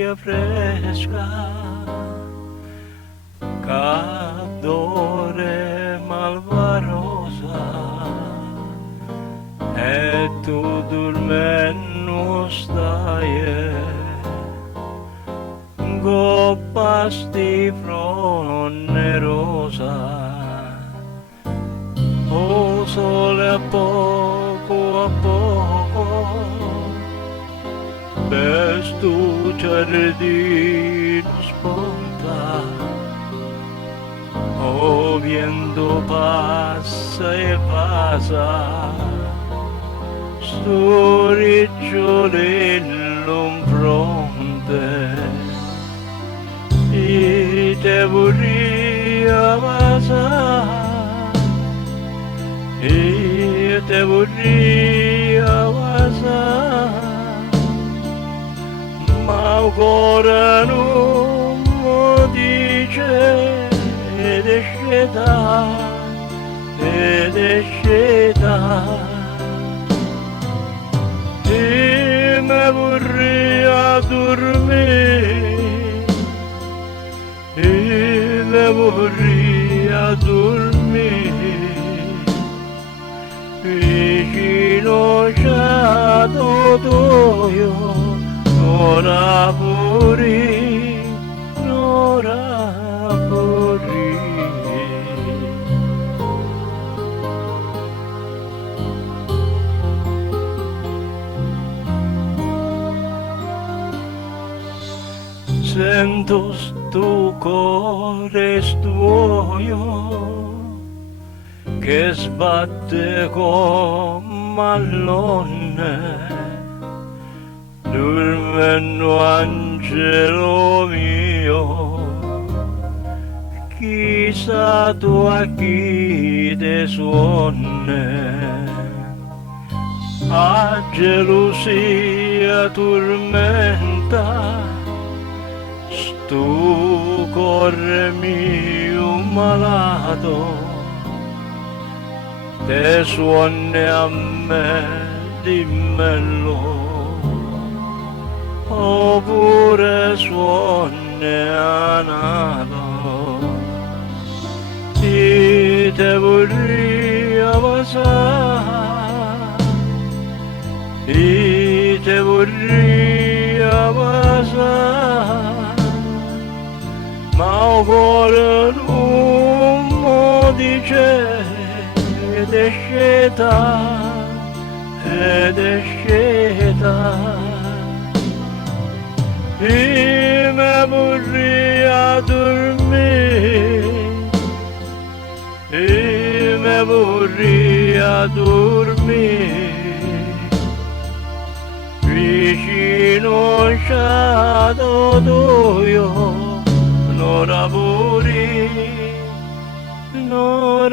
aria fresca, cadore malvarosa, e tu dormendo stai, goppasti fronte rosa, o sole a poco, per stu giardino sponta, o viento passa e passa, sto ricciolino in fronte, e te vorria passare, e te vorria passare, ma ancora non mi dice ed è sceta, e me vorrei dormire, e me vorrei dormire, vicino a Totoio, ora puri, ora puri. Sento sto cuore stuoio che sbatte come mallone, dormendo angelo mio, chissà tu a chi te suona, a gelosia tormenta, stu cuore mio malato, te suoni a me, dimmelo, oppure suoni a nato, e te vorrei passare, e te vorrei passare, ma ancora non mi dice ed è sceta, e me vorrei dormire, e me vorrei dormire, vicino a Totoio, non lavori, non